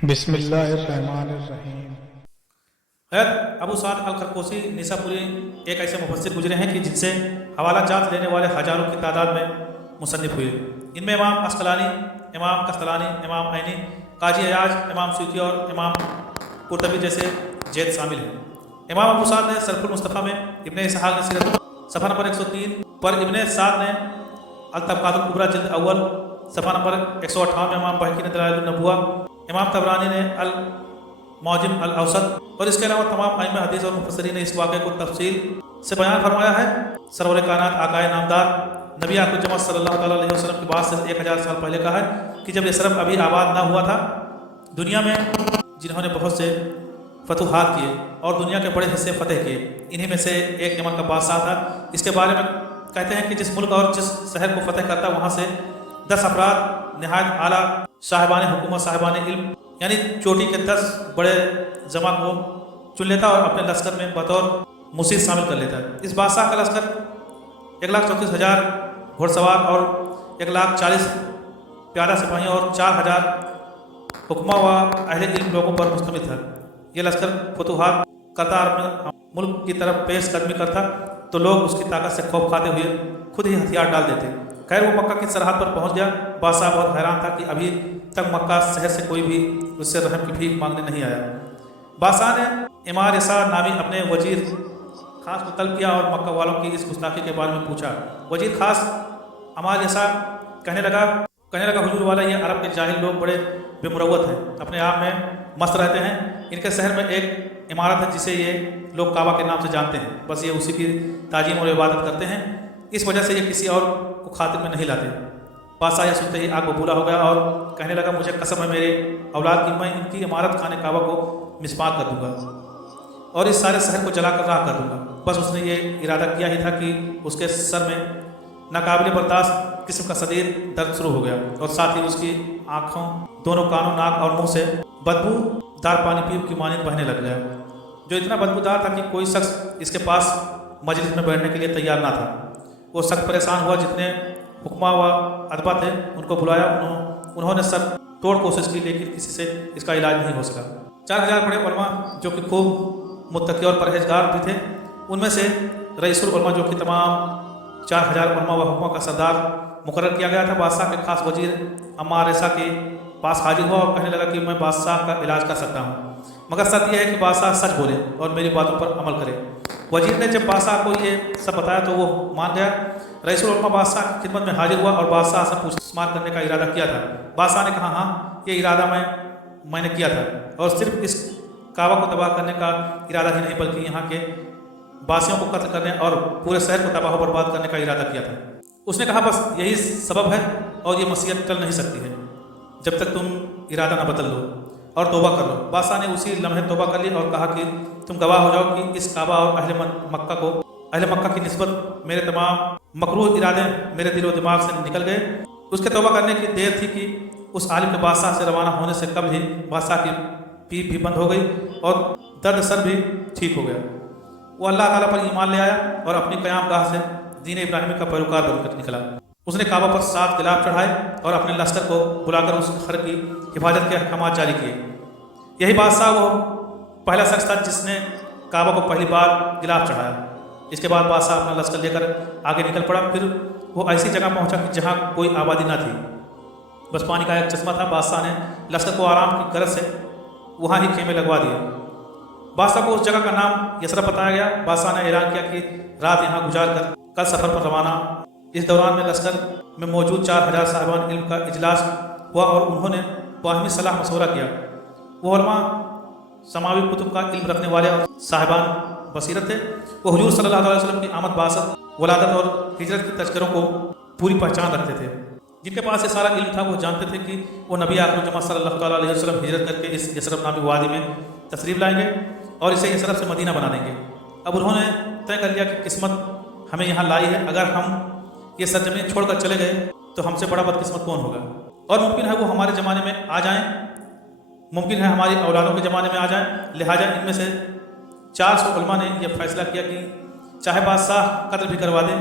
بسم اللہ الرحمن الرحیم۔ خیر ابو سعد الخرقوسی نیساپوری ایک ایسے مفسر گزرے ہیں کہ جن سے حوالہ جات لینے والے ہزاروں کی تعداد میں مصنف ہوئے۔ ان میں امام عسقلانی، امام قسطلانی، امام عینی، قاضی عیاض، امام سیوطی اور امام قرطبی جیسے جید شامل ہیں۔ امام ابو سعد نے صرف المصطفیٰ میں، ابن اسحاق نے سیرت صفحہ نمبر 103 پر، ابن سعد نے الطبقات الکبریٰ جلد اول صفحہ نمبر 158 میں، امام بہقی نے دلائل النبوہ، امام طبرانی نے المعجم الاوسط اور اس کے علاوہ تمام ائمہ حدیث اور مفسرین نے اس واقعے کو تفصیل سے بیان فرمایا ہے۔ سرور کائنات آقائے نامدار نبی آخر جمع صلی اللہ تعالیٰ علیہ وسلم کی بات سے 1000 سال پہلے کا ہے کہ جب یثرب ابھی آباد نہ ہوا تھا، دنیا میں جنہوں نے بہت سے فتوحات کیے اور دنیا کے بڑے حصے فتح کیے، انہی میں سے ایک یمن کا بادشاہ تھا۔ اس کے بارے میں کہتے ہیں کہ جس ملک اور جس شہر کو فتح کرتا، وہاں سے 10 افراد نہایت اعلیٰ صاحبان حکومت، صاحبان علم، یعنی چوٹی کے 10 بڑے جماعت کو چن لیتا اور اپنے لشکر میں بطور مصیر شامل کر لیتا۔ اس بادشاہ کا لشکر 1,34,000 گھوڑ سوار اور 1,40,000 پیادہ سپاہیوں اور 4,000 حکمہ و اہل علم لوگوں پر مشتمل تھا۔ یہ لشکر فتوحات کرتا اور اپنے ملک کی طرف پیش قدمی کرتا تو لوگ اس کی طاقت سے خوف کھاتے ہوئے خود ہی ہتھیار ڈال دیتے۔ خیر وہ مکہ کی سرحد پر پہنچ گیا۔ بادشاہ بہت حیران تھا کہ ابھی تک مکہ شہر سے کوئی بھی اس سے رحم کی بھیک مانگنے نہیں آیا۔ بادشاہ نے امار یسار نامی اپنے وزیر خاص کو طلب کیا اور مکہ والوں کی اس گستاخی کے بارے میں پوچھا۔ وزیر خاص امار یسار کہنے لگا حضور والا، یہ عرب کے جاہل لوگ بڑے بے مروت ہیں، اپنے آپ میں مست رہتے ہیں۔ ان کے شہر میں ایک عمارت ہے جسے یہ لوگ کعبہ کے نام سے جانتے ہیں، بس یہ اسی کی تعظیم اور عبادت کرتے ہیں، اس وجہ سے یہ کسی اور کو خاطر میں نہیں لاتے۔ بادشاہ یہ سنتے ہی آگ ببولا ہو گیا اور کہنے لگا، مجھے قسم ہے میرے اولاد کی، میں ان کی عمارت خانہ کعبہ کو مسمار کر دوں گا اور اس سارے شہر کو جلا کر راکھ کر دوں گا۔ بس اس نے یہ ارادہ کیا ہی تھا کہ اس کے سر میں ناقابل برداشت قسم کا شدید درد شروع ہو گیا اور ساتھ ہی اس کی آنکھوں، دونوں کانوں، ناک اور منہ سے بدبو دار پانی پیپ کی مانند بہنے لگ گیا، جو اتنا بدبودار تھا کہ کوئی شخص اس کے پاس مجلس میں بیٹھنے کے لیے تیار نہ تھا۔ وہ سخت پریشان ہوا، جتنے حکمہ و ادبا تھے ان کو بلایا، انہوں نے سر توڑ کوشش کی، لیکن کسی سے اس کا علاج نہیں ہو سکا۔ 4,000 بڑے علماء جو کہ خوب متقی اور پرہیزگار بھی تھے، ان میں سے رئیس العلماء جو کہ تمام 4,000 علماء و حکمہ کا سردار مقرر کیا گیا تھا، بادشاہ کے خاص وزیر امار یسار کے پاس حاضر ہوا اور کہنے لگا کہ میں بادشاہ کا علاج کر سکتا ہوں، مگر شرط یہ ہے کہ بادشاہ سچ بولے اور میری باتوں پر عمل کرے۔ وزیر نے جب بادشاہ کو یہ سب بتایا تو وہ مان گیا۔ رئیس العلماء بادشاہ کی خدمت میں حاضر ہوا اور بادشاہ سے پوچھ گچھ کرنے کا ارادہ کیا تھا۔ بادشاہ نے کہا، ہاں یہ ارادہ میں نے کیا تھا، اور صرف اس کعبہ کو تباہ کرنے کا ارادہ ہی نہیں بلکہ یہاں کے باسیوں کو قتل کرنے اور پورے شہر کو تباہ و برباد کرنے کا ارادہ کیا تھا۔ اس نے کہا، بس یہی سبب ہے اور یہ مصیبت ٹل نہیں سکتی ہے جب تک تم ارادہ نہ بدل لو اور توبہ کر لو۔ بادشاہ نے اسی لمحے توبہ کر لی اور کہا کہ تم گواہ ہو جاؤ کہ اس کعبہ اور اہل مکہ کی نسبت میرے تمام مکروہ ارادے میرے دل و دماغ سے نکل گئے۔ اس کے توبہ کرنے کی دیر تھی کہ اس عالم کے بادشاہ سے روانہ ہونے سے قبل ہی بادشاہ کی پیپ بھی بند ہو گئی اور درد سر بھی ٹھیک ہو گیا۔ وہ اللہ تعالیٰ پر ایمان لے آیا اور اپنی قیام گاہ سے دین ابراہیمی کا پیروکار بن کر نکلا۔ اس نے کعبہ پر 7 غلاف چڑھائے اور اپنے لشکر کو بلا کر اس خر کی حفاظت کے احکامات جاری کیے۔ یہی بادشاہ وہ پہلا شخص تھا جس نے کعبہ کو پہلی بار غلاف چڑھایا۔ اس کے بعد بادشاہ اپنا لشکر لے کر آگے نکل پڑا۔ پھر وہ ایسی جگہ پہنچا کہ جہاں کوئی آبادی نہ تھی، بس پانی کا ایک چشمہ تھا۔ بادشاہ نے لشکر کو آرام کی غرض سے وہاں ہی خیمے لگوا دیے۔ بادشاہ کو اس جگہ کا نام یثرب بتایا گیا۔ بادشاہ نے اعلان کیا کہ رات یہاں گزار کر کل سفر پر روانہ۔ اس دوران میں لشکر میں موجود 4,000 صاحبان علم کا اجلاس ہوا اور انہوں نے باہمی صلاح مشورہ کیا۔ وہ علماء سماوی کتب کا علم رکھنے والے اور صاحبان بصیرت تھے۔ وہ حضور صلی اللہ علیہ وسلم کی آمد، بعثت، ولادت اور ہجرت کی تذکروں کو پوری پہچان رکھتے تھے۔ جن کے پاس یہ سارا علم تھا وہ جانتے تھے کہ وہ نبی آخر جمع صلی اللہ تعالیٰ علیہ وسلم ہجرت کر کے اس یثرب نامی وادی میں تشریف لائیں گے اور اسے یثرب سے مدینہ بنا دیں گے۔ اب انہوں نے طے کر لیا کہ قسمت ہمیں یہاں لائی ہے، اگر ہم یہ سرزمین چھوڑ کر چلے گئے تو ہم سے بڑا بدقسمت کون ہوگا، اور ممکن ہے وہ ہمارے زمانے میں آ جائیں، ممکن ہے ہماری اولادوں کے زمانے میں آ جائیں۔ لہٰذا ان میں سے 400 علماء نے یہ فیصلہ کیا کہ چاہے بادشاہ قتل بھی کروا دیں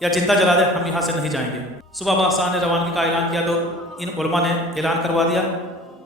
یا زندہ جلا دیں، ہم یہاں سے نہیں جائیں گے۔ صبح بادشاہ نے روانگی کا اعلان کیا تو ان علماء نے اعلان کروا دیا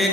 1